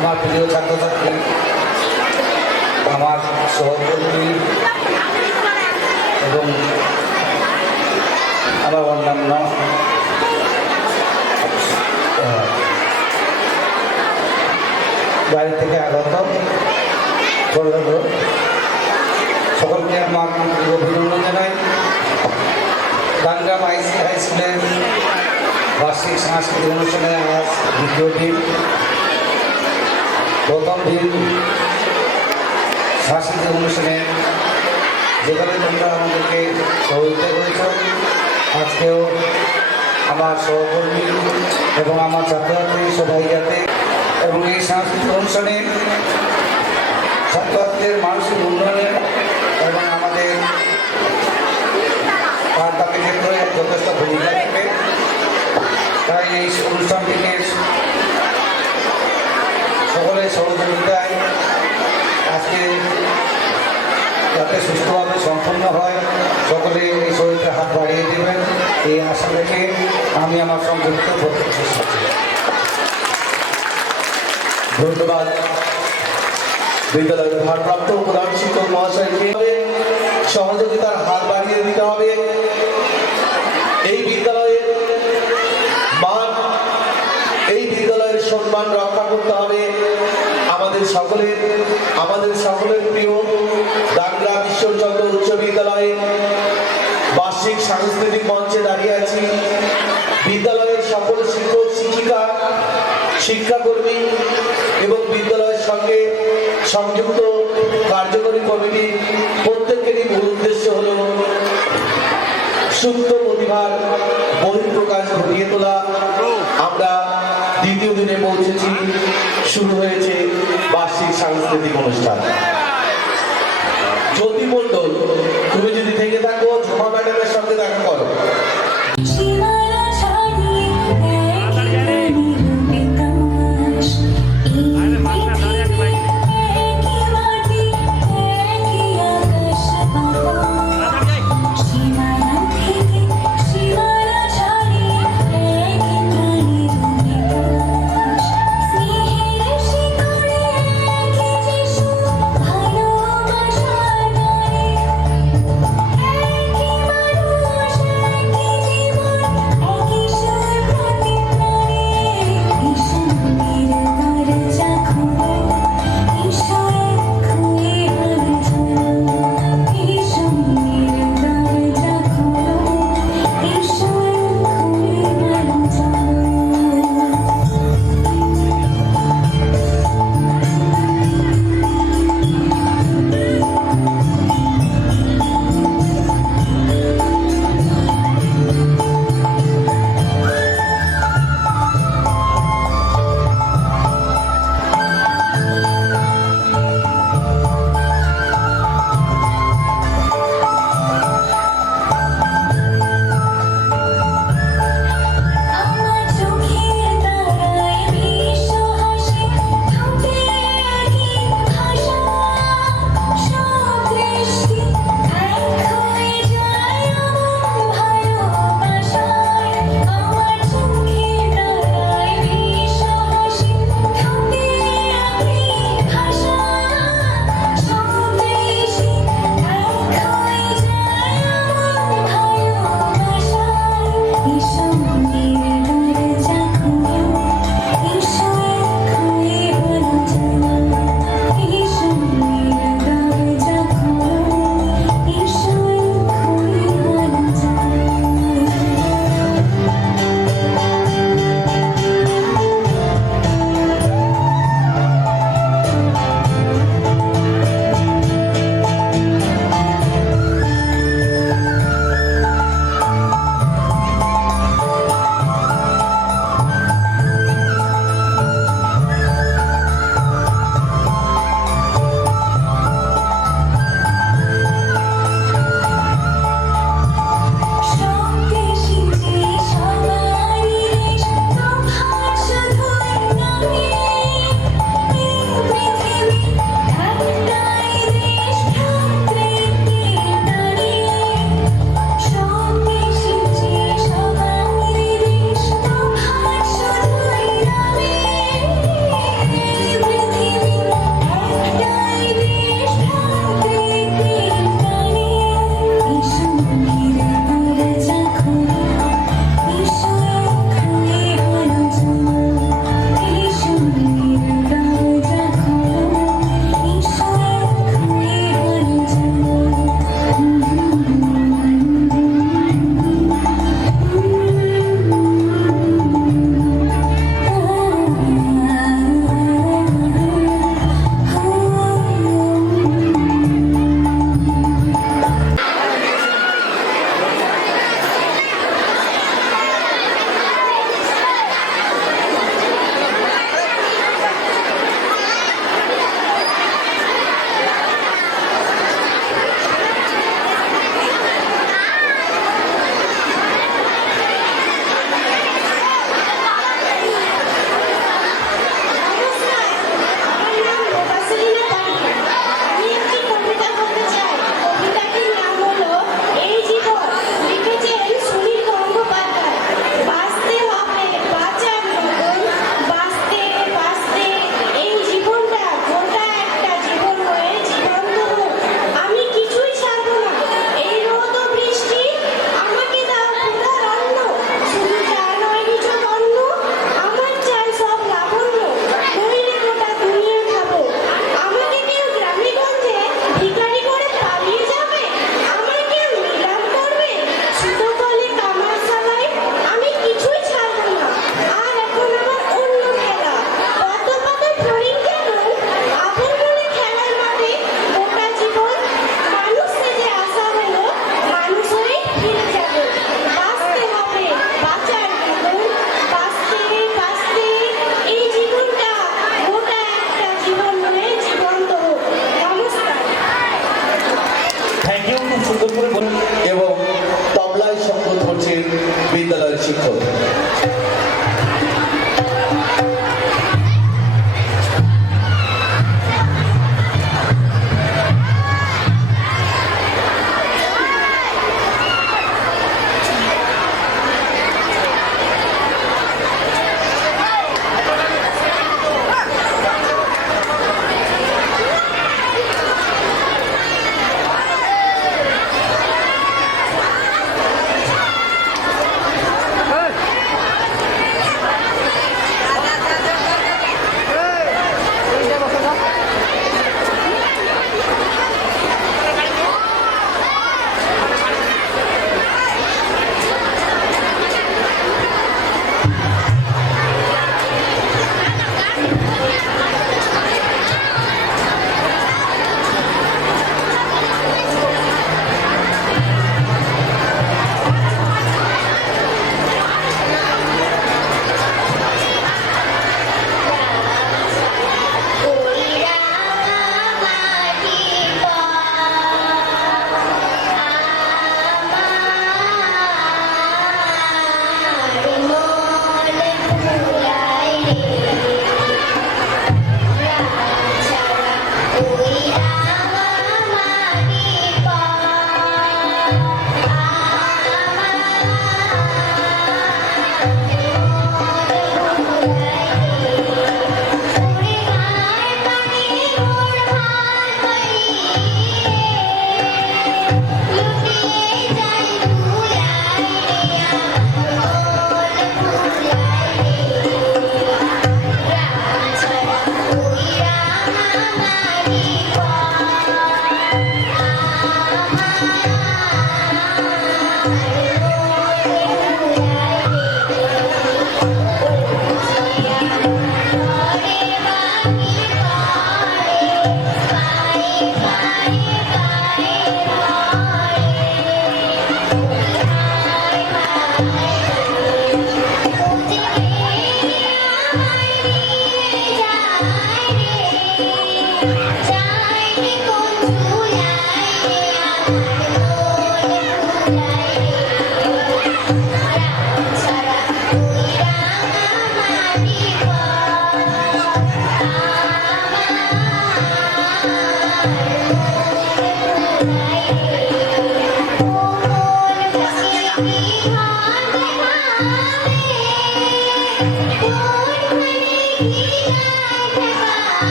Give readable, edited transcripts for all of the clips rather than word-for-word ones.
আমার প্রিয় ছাত্রছাত্রী, আমার সহকর্মী এবং আমার অন্যান্য বাড়ি থেকে আগত সকলকে আমার অভিনন্দন জানাই। গাংগ্রাম হাই স্কুলের বার্ষিক সাংস্কৃতিক অনুষ্ঠানে আজ দ্বিতীয় দিন। প্রথম দিন সাংস্কৃতিক অনুষ্ঠানে যেভাবে তোমরা আমাদেরকে সহযোগিতা করেছ, আজকেও আমার সহকর্মী এবং আমার ছাত্রছাত্রী সবাই যাতে এবং এই সাংস্কৃতিক অনুষ্ঠানে ছাত্রছাত্রীদের মানসিক উন্নয়নের এবং আমাদের বাকি ক্ষেত্রে যথেষ্ট ভূমিকা রাখবে। তাই এই অনুষ্ঠানটিকে সকলের সহযোগিতায় আজকে যাতে সুস্থভাবে সম্পন্ন হয়, সকলে এই শরীরটা হাত বাড়িয়ে দেবেন এই আশা রেখে আমি আমার সংযুক্ত বক্তব্য শেষ করছি। ধন্যবাদ। বিদ্যালয়ের ভারপ্রাপ্ত প্রধান শিক্ষক মহাশয়কে সহযোগিতার হাত বাড়িয়ে দিতে হবে। এই বিদ্যালয়ের মান, এই বিদ্যালয়ের সম্মান রক্ষা করতে হবে। আমাদের সকলের প্রিয় গাংগ্রাম ঈশ্বরচন্দ্র উচ্চ বিদ্যালয়ে বার্ষিক সাংস্কৃতিক মঞ্চে দাঁড়িয়ে আছি। বিদ্যালয়ের সকল শিক্ষক শিক্ষিকা, শিক্ষাকর্মী এবং বিদ্যালয়ের সঙ্গে সংযুক্ত কার্যকরী কমিটি প্রত্যেকেরই মূল উদ্দেশ্য হল সুপ্ত প্রতিভার বহিঃপ্রকাশ ঘটিয়ে তোলা। আমরা দ্বিতীয় দিনে পৌঁছেছি, শুরু হয়েছে বার্ষিক সাংস্কৃতিক অনুষ্ঠান। জ্যোতি মণ্ডল, তুমি যদি থেকে থাকো ঝুমা ম্যাডামের সঙ্গে দেখা করো।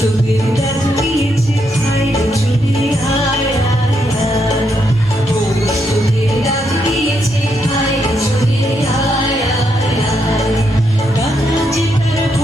তোদের ডাক দিয়েছে ভাইরে চলে আয় আয় আয় তোদের ডাক দিয়েছে ভাইরে চলে আয় আয় আয় কাছে তার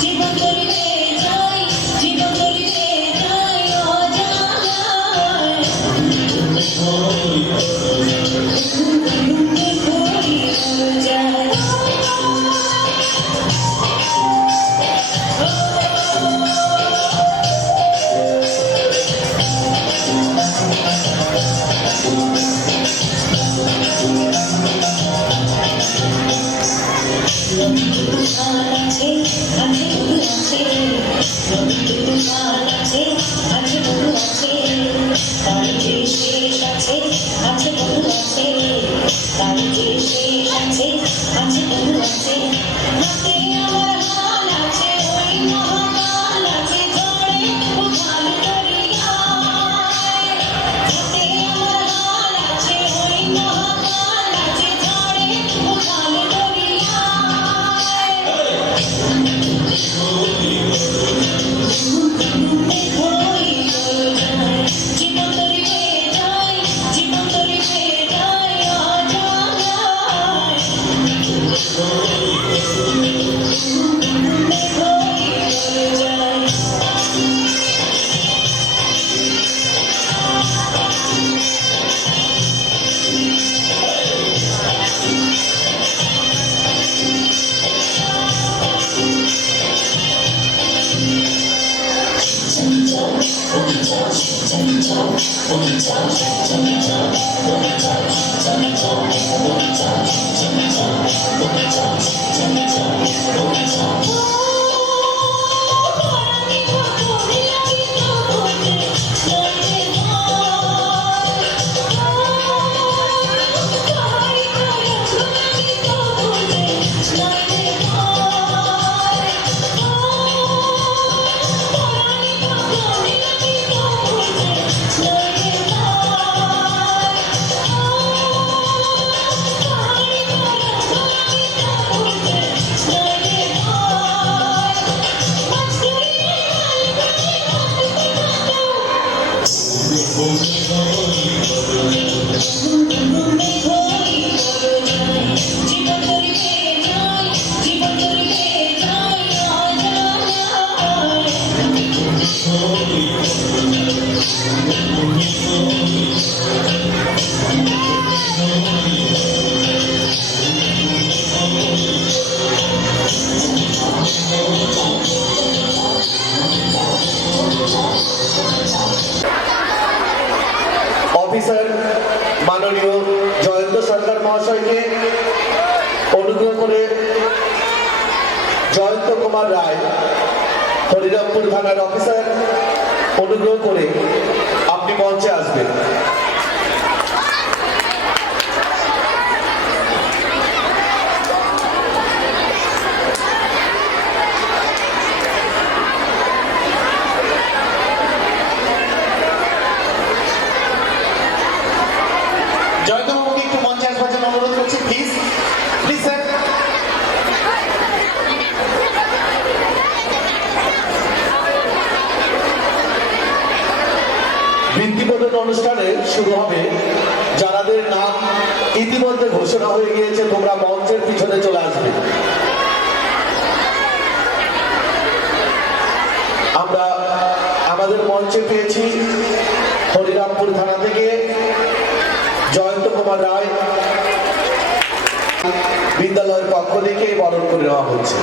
জীবন করিতে যাই, জীবন করিতে যাই অজানায়। আছে আছে বন্ধু আছে, আছে আছে বন্ধু আছে, তার যে শেষ আছে আছে বন্ধু আছে, তার যে শেষ আছে আছে বন্ধু আছে। হাতে আমার হাল আছে, ওই মহাকাল আছে, ঝড়ে উথাল দরিয়ায়। হাতে আমার হাল আছে, ওই মহাকাল আছে, ঝড়ে উথাল দরিয়ায়। জীবন তরিতে যাই, জীবন তরিতে যাই অজানায়। জীবন তরিতে যাই, জীবন তরিতে যাই অজানায়। অফিসার মাননীয় জয়ন্ত সরকার মহাশয়কে অনুগ্রহ করে জয়ন্ত কুমার রায়, হরিরামপুর থানার অফিসার, অনুগ্রহ করে আপনি মঞ্চে আসবেন। জয়ন্তবাবুকে একটু মঞ্চে আসবার জন্য অনুরোধ করছি, প্লিজ প্লিজ স্যার। বৃত্তিবোধন অনুষ্ঠানে শুরু হবে। যাদের নাম ইতিমধ্যে ঘোষণা হয়ে গিয়েছে, তোমরা মঞ্চের পিছনে চলে আসবে। আমরা আমাদের মঞ্চে পেয়েছি হরিরামপুর থানা থেকে জয়ন্ত কুমার রায়, বিদ্যালয়ের পক্ষ থেকে বরণ করে নেওয়া হচ্ছে।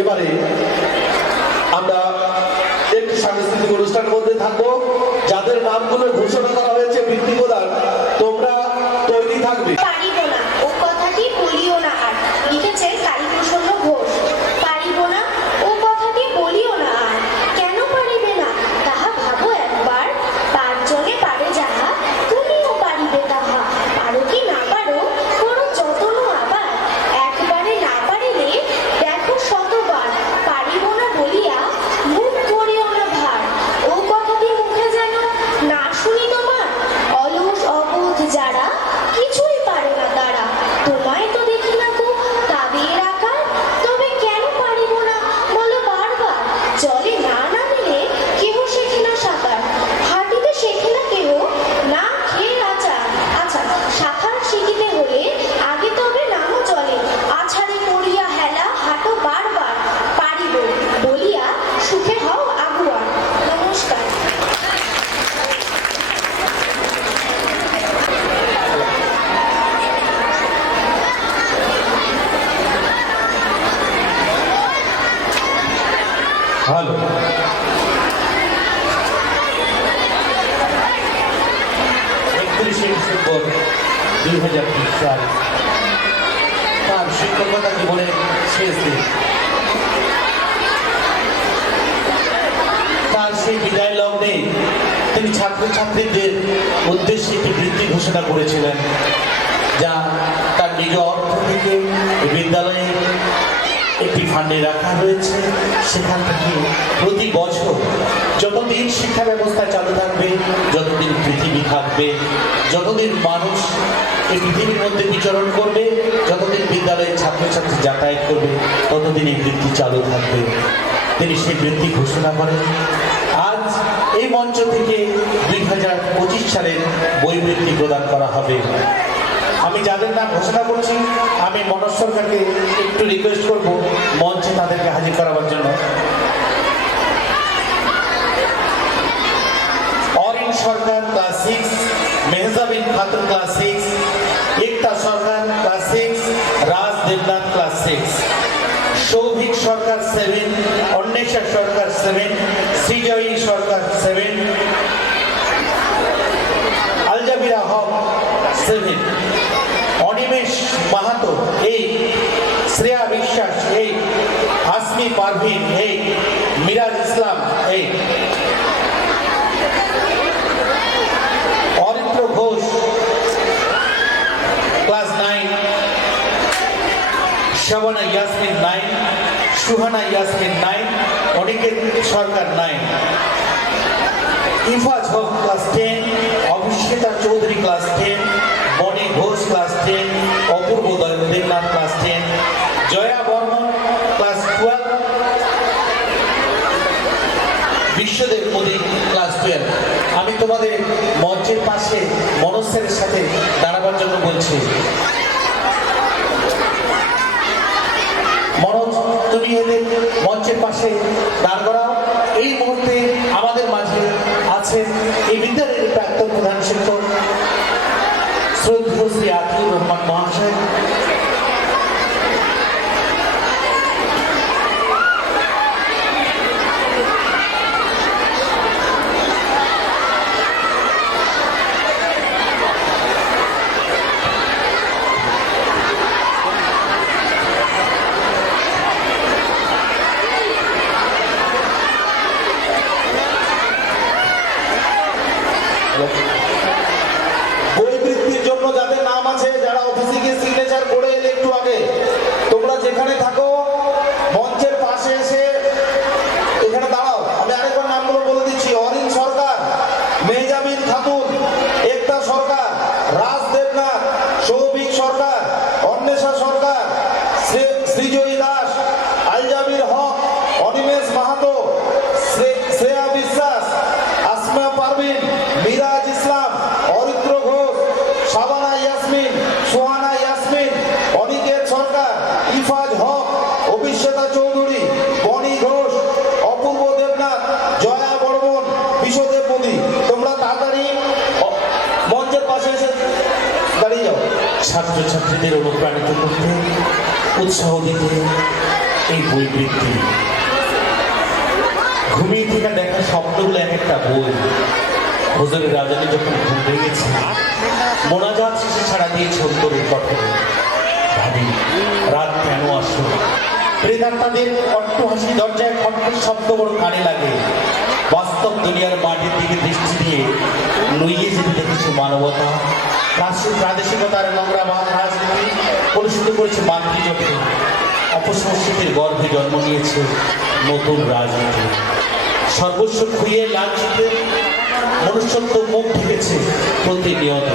এবারে আমরা অনুষ্ঠানের মধ্যে থাকবো। যাদের নামগুলো ঘোষণা করা হয়েছে বৃত্তি প্রদান, তোমরা তৈরি থাকবে। পারিব না ও কথাটি বলিও না আর, লিখেছে কালীপ্রসন্ন ঘোষ। পারিব না ও কথাটি বলিও না আর, কেন পারিবে না তাহা ভাবো একবার। পাঁচজনে পারে যাহা, তুমিও পারিবে তাহা। পারো কি না পারো, করো যতন আবার। একবারে না পারিলে দেখো শতবার। পারিব না বলিয়া মুখ করিও না ভার। ও কথাটি মুখে যেন না শুনি তোমার। অলস অবোধ যারা, কিছুই পারে না তারা। তোমায় তো দেখি না গো তাদের আকার, তবে কেন পারিব না বলো বারবার। জলে না নামিলে কেহ শেখে না সাঁতার, হাঁটিতে শেখে না কেহ না খেয়ে আচার। আচ্ছা, সাঁতার শিখিতে হলে আগে তবে নামো জলে। আছাড়ে পড়িয়া হেলা হাঁটো বারবার। পারিব বলিয়া সুখে হও আগুয়ার। নমস্কার। ভালো। 31শে ডিসেম্বর 2020 সাল তার শিক্ষকতা জীবনের শেষ দিন। তার সেই বিদায় লগ্নে তিনি ছাত্রছাত্রীদের উদ্দেশ্যে একটি বৃত্তি ঘোষণা করেছিলেন, যা তার নিজ অর্থ থেকে বিদ্যালয়ে একটি ফান্ডে রাখা রয়েছে। সেখান থেকে প্রতি বছর যতদিন শিক্ষা ব্যবস্থা চালু থাকবে, যতদিন পৃথিবী থাকবে, যতদিন মানুষ এই পৃথিবীর মধ্যে বিচরণ করবে, যতদিন বিদ্যালয়ে ছাত্রছাত্রী যাতায়াত করবে, ততদিন এই বৃত্তি চালু থাকবে। তিনি সেই বৃত্তি ঘোষণা করেন। আজ এই মঞ্চ থেকে 2025 সালের বই বৃত্তি প্রদান করা হবে। আমি যাদের নাম ঘোষণা করছি, আমি মনোজ সরকারকে একটু রিকোয়েস্ট করব মঞ্চে তাদেরকে হাজির করাবার জন্য। অরিন সরকার ক্লাস 6, মেহজাবিন খাতুন ক্লাস 6, একতা সরকার ক্লাস 6, রাজ দেবনাথ ক্লাস 6, সৌভিক সরকার 7, অন্বেষা সরকার 7, সৃজয়ী সরকার 7, আলজাবিরা হক 7, অনিমেষ মাহাতো 8, শ্রেয়া বিশ্বাস 8, আসমি পারভিন 8, মিরাজ ইসলাম 8, অরিত্র ঘোষ ক্লাস 9, শাবানা ইয়াসমিন 9, সুহানা ইয়াসমিন 9, অনিকেত সরকার 9, ইফাজ হক ক্লাস 10, অভিষেতা চৌধুরী ক্লাস 10, বনি ঘোষ ক্লাস 10, অপূর্ব Debnath class 10, Jaya Barman class 12, Biswadeb Modi class 12। আমি তোমাদের মঞ্চের পাশে মনোজ স্যারের সাথে দাঁড়াবার জন্য বলছি। মনোজ, তুমি এদের মঞ্চের পাশে দাঁড় করাও। এই মুহূর্তে আমাদের মাঝে আছেন এই বিদ্যালয়ের প্রাক্তন প্রধান শিক্ষক শ্রদ্ধেয় শ্রী আতিউর রহমান মহাশয়। বই বৃত্তির জন্য যাদের নাম আছে, যারা অফিসে গিয়ে সিগনেচার করে এলে একটু আগে, তোমরা যেখানে থাকো মঞ্চের পাশে এসে এখানে দাঁড়াও। আমি আরেকবার নামগুলো বলে দিচ্ছি: অরিন সরকার, মেহজাবিন খাতুন, একতা সরকার, রাজ দেবনাথ, সৌভিক সরকার, অন্বেষা সরকার, সৃজয়ী দাস, আলজাবির হক, অনিমেষ মাহাতো, শ্রেয়া বিশ্বাস, আসমা পারভিন, মিরাজ ইসলাম, অরিত্র ঘোষ, শাবানা ইয়াসমিন, সোহানা ইয়াসমিন, অনিকেত সরকার, ইফাজ হক, অভিষেতা চৌধুরী, বনি ঘোষ, অপূর্ব দেবনাথ, জয়া বর্মন, বিশ্বদেব মোদী। তোমরা তাড়াতাড়ি মঞ্চের পাশে এসে দাঁড়িয়ে যাও। ছাত্রছাত্রীদের অনুপ্রাণিত করতে, উৎসাহ দিতে এই বই বৃত্তি ঘুমিয়ে থেকে দেখা স্বপ্নগুলো এক একটা বই। হুজুরের রাজনী যখন ঘুম ভেঙেছে, মোনাজাত শেষে ছাড়া দিয়েছে অন্তরের গঠনে। ভাবি রাত কেন আসলো? প্রেতাত্মাদের অট্টহাসি দরজায় খটখট শব্দ বড় কানে লাগে। বাস্তব দুনিয়ার মাটির দিকে দৃষ্টি দিয়ে নুইয়ে যেতে দেখেছে মানবতা। প্রাদেশিকতার নোংরা রাজনীতি কলুষিত করেছে মাতৃজকে। অপসংস্কৃতির গর্ভে জন্ম নিয়েছে নতুন রাজনীতি। সর্বস্ব খুইয়ে লাঞ্ছিত মনুষ্যত্ব মুখ ঢেকেছে প্রতিনিয়ত।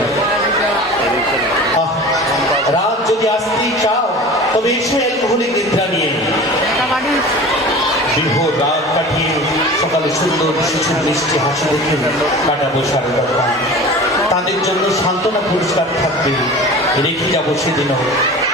রাত যদি আসতেই চাও তবে এসে অ্যালকোহলিক নিদ্রা নিয়ে দীর্ঘ রাত কাটিয়ে সকালে সুন্দর শিশুর মিষ্টি হাসি দেখে কাটাবো সারাটা। তাদের জন্য সান্ত্বনা পুরস্কার থাকবে, রেখে যাবো সেদিনও